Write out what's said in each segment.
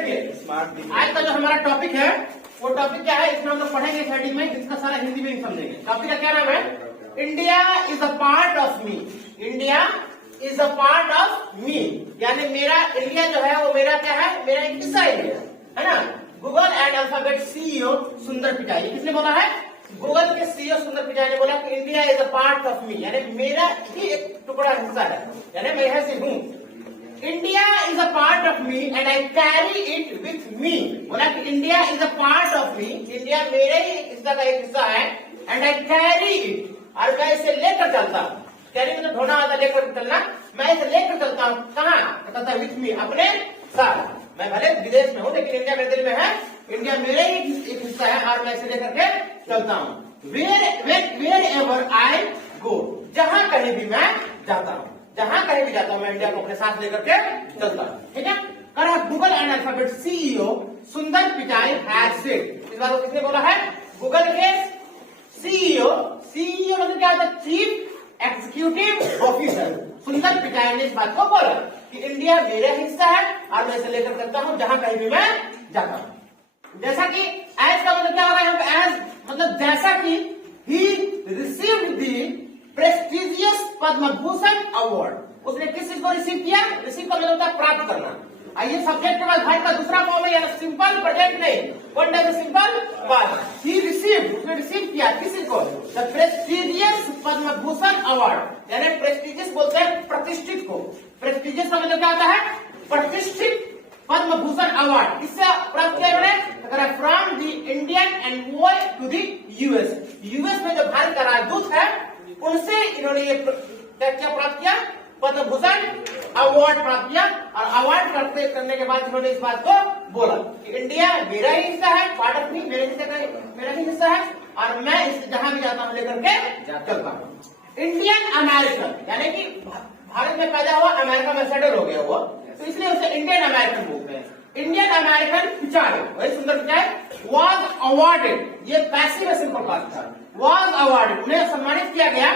देखिए आज का जो हमारा टॉपिक है वो टॉपिक क्या है, इसमें हम लोग पढ़ेंगे हेडिंग में, इसका सारा हिंदी में समझेंगे। टॉपिक का क्या नाम है? India is a part of me. India is a part of me, यानी मेरा इंडिया जो है वो मेरा क्या है, मेरा एक हिस्सा है ना। गूगल एंड अल्फाबेट सीईओ सुंदर पिचाई, किसने बोला है? गूगल के सीईओ सुंदर पिचाई ने बोला कि India is a part of me, यानी मेरा ही एक टुकड़ा हिस्सा है, यानी मैं यहाँ से हूँ। India is a part of me and I carry it with me. बोला कि India is a part of me, India मेरे ही हिस्सा का एक हिस्सा है, एंड आई कैरी इट, और मैं इसे लेकर चलता हूँ। कैरी मतलब ढोना आता, लेकर चलना, मैं इसे लेकर चलता हूँ। कहाँ चलता? विथ मी, अपने साथ। मैं भले विदेश में हूँ लेकिन इंडिया मेरे दिल में है, इंडिया मेरे ही एक हिस्सा है और मैं इसे लेकर के चलता हूँ। वेर एवर आई गो, जहां कहीं भी मैं जाता हूँ, जहां कहीं भी जाता हूँ मैं इंडिया को अपने साथ लेकर के चलता हूँ। ठीक है। कहा गूगल एंड अल्फाबेट सीईओ सुंदर पिचाई हैज सेड, इस बार को किसने बोला है? गूगल के सीईओ। सीईओ मतलब क्या होता है? चीफ एग्जीक्यूटिव ऑफिसर सुंदर पिचाई ने इस बात को बोला कि इंडिया मेरा हिस्सा है और मैं इसे लेकर चलता हूँ जहां कहीं भी मैं जाता हूँ। जैसा कि एज का मतलब क्या होगा यहाँ पे? एज मतलब जैसा कि he received the prestigious Padma Bhushan award, उसने किस चीज को रिसीव किया? रिसीव का मतलब होता है प्राप्त करना। आइए सब्जेक्ट के बाद वर्ब का दूसरा फॉर्म है, यानी सिंपल प्रेजेंट नहीं, one time simple verb. He received, उसने रिसीव किया किसी को? The prestigious Padma Bhushan award, यानी प्रेस्टिजियस बोलते हैं प्रतिष्ठित को। प्रेस्टिजियस का मतलब क्या होता है? प्रतिष्ठित पद्म भूषण अवार्ड। किससे प्राप्त किया मैंने? From the Indian envoy to the US, US में जो भारत का राजदूत है उनसे इन्होंने ये क्या प्राप्त किया? पद्म भूषण अवार्ड प्राप्त किया। और अवार्ड करने के बाद इन्होंने इस बात को बोला कि इंडिया मेरा ही हिस्सा है, पार्ट ऑफ मी, मेरा ही हिस्सा है, और मैं इस जहां भी जाता हूं लेकर के चलता हूं। इंडियन अमेरिकन, यानी कि भारत में पैदा हुआ, अमेरिका में सेटल हो गया हुआ, तो इसलिए उसे इंडियन अमेरिकन बोलते हैं। इंडियन अमेरिकन पिचाई, वही सुंदर पिचाई वॉज अवार्डेड, ये पैसिव में सिंपल बात था, वॉज अवार्डेड, उन्हें सम्मानित किया गया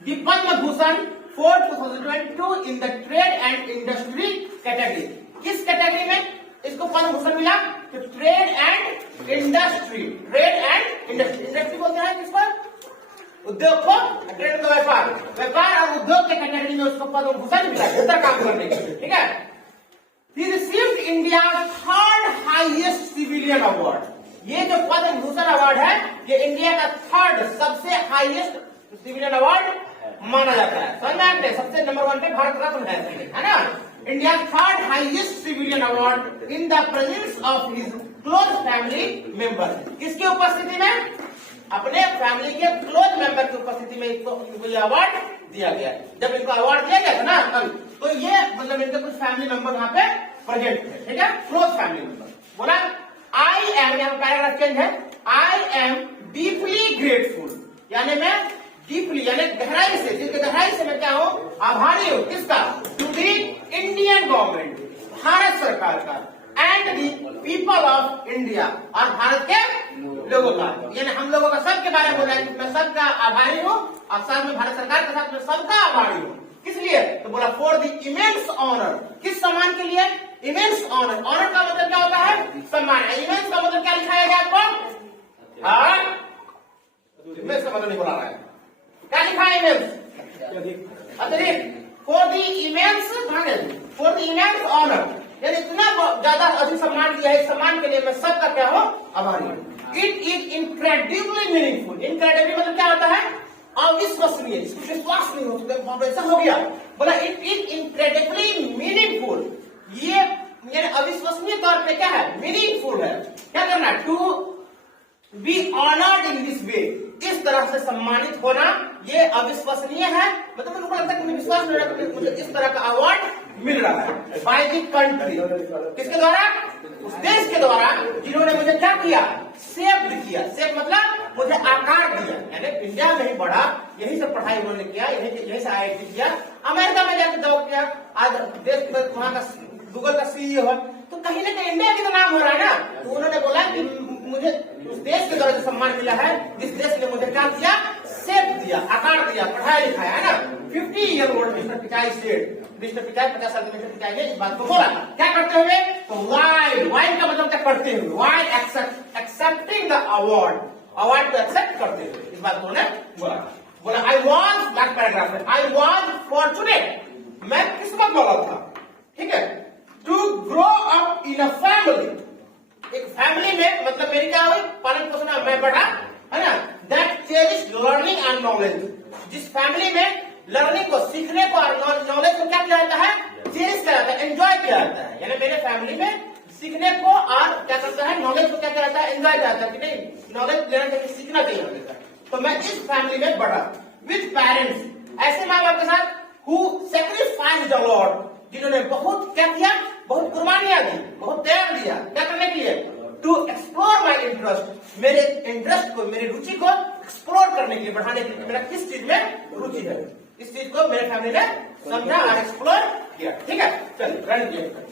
the Padma Bhushan for 2022 in the trade and industry category. किस कैटेगरी में इसको पद्म भूषण मिला? तो trade and industry, trade and industry, industry बोलते हैं किसको? उद्योग को, ट्रेड का व्यापार, व्यापार और उद्योग के कैटेगरी में उसको पद्म भूषण मिला बेहतर काम करने के लिए। ठीक है। He received India's third highest civilian award, ये जो पद्म भूषण अवार्ड है ये इंडिया का थर्ड सबसे हाईएस्ट सिविलियन अवार्ड माना जाता है। समझ में? सबसे नंबर 1 पे भारत रत्न है ना। India third highest civilian award in the presence of his close family member, किसकी उपस्थिति में? अपने फैमिली के क्लोज मेंबर की उपस्थिति में इनको ये अवार्ड दिया गया। जब इनको अवार्ड दिया गया था ना कल, तो ये मतलब इनके कुछ फैमिली मेंबर वहां पे प्रेजेंट थे। ठीक है, क्लोज फैमिली मेंबर। बोला आई एम, यहाँ पैराग्राफ चेंज है, आई एम डीपली ग्रेटफुल, यानी मैं डीपली यानी गहराई से, जिसके गहराई से मैं क्या हूँ? आभारी हूँ। किसका? टू दी इंडियन गवर्नमेंट, भारत सरकार का, and the people of India, और भारत के लोगों का, यानी हम लोगों का सबके बारे में बोल रहा है कि मैं सबका आभारी हूँ, और साथ में भारत सरकार के साथ मैं सबका आभारी हूँ। किस लिए? तो बोला फॉर द इमेंस ऑनर, किस सम्मान के लिए? Immense honour. ऑनर का मतलब क्या होता है? सम्मान। इमेंस का मतलब क्या लिखाया गया आपको? हाँ, इमेंस का मतलब नहीं बोला रहा है, क्या लिखा है? इमेंस अतिरिक्त, for the immense, for the immense honour, यानी इतना ज्यादा अधिक सम्मान दिया है, इस सम्मान के लिए मैं सबका क्या हूँ? आभारी हूँ। It is incredibly meaningful, incredibly मतलब क्या होता है? अविश्वसनीय, इसको विश्वास नहीं हो सकता, ऐसा हो गया। बोला इट इज इनक्रेडिबली मीनिंगफुल, ये यानी अविश्वसनीय तौर पे क्या है? मीनिंगफुल है। क्या करना? To be honoured in this way, इस तरह से सम्मानित होना ये अविश्वसनीय है। मतलब उनको लगता है कि मुझे विश्वास नहीं रहा कि मुझे इस तरह का अवार्ड मिल रहा है। बाय द कंट्री, किसके द्वारा? उस देश के द्वारा जिन्होंने मुझे क्या किया? शेप किया। शेप मतलब मुझे आकार दिया, यानी इंडिया में ही बढ़ा, यही से पढ़ाई उन्होंने किया, यही से IIT किया, अमेरिका में जाकर जॉब किया, आज देश वहां का गूगल का CEO है, तो कहीं ना कहीं इंडिया की तो नाम हो रहा है ना। तो उन्होंने बोला कि मुझे उस देश के द्वारा जो सम्मान मिला है, जिस देश ने मुझे क्या किया? शेप दिया, आकार दिया, पढ़ाया लिखाया है ना। 50 year old mister Pichai state, mister Pichai 50 साल के मिस्टर पिचाई ने इस बात को बोला। क्या करते हुए? तो करते हुए, while accepting the award को एक्सेप्ट करते हुए, इस बात को उन्होंने बोला आई वॉज, बैक पैराग्राफ है, आई वॉज फॉर्चुनेट, मैं किस्मत वाला था, ठीक है, to grow up in a family, एक फैमिली में, मतलब मेरी क्या हुई, पालन पोषण मैं बढ़ा, है ना, that cherish learning and knowledge, जिस फैमिली में लर्निंग को, सीखने को और नॉलेज को क्या किया जाता है, चेरिश किया जाता है, एंजॉय किया जाता है, यानी मेरे फैमिली में सीखने को और क्या करता है, नॉलेज को क्या किया जाता है, एंजॉय किया जाता है, कि नहीं, नॉलेज लेना चाहिए, सीखना चाहिए हमेशा। तो मैं इस फैमिली में बढ़ा, विद पेरेंट्स, ऐसे माँ बाप के साथ, हु सैक्रिफाइस्ड अ लॉट, जिन्होंने बहुत क्या किया, बहुत कुर्बानियां दी, बहुत त्याग दिया, क्या करने के लिए, टू एक्सप्लोर माई इंटरेस्ट, मेरे इंटरेस्ट को, मेरी रुचि को एक्सप्लोर करने के लिए, बढ़ाने के लिए, मेरा किस चीज में रुचि है, इस चीज को मेरे फैमिली ने समझा और एक्सप्लोर किया, ठीक है, चलिए रन किया।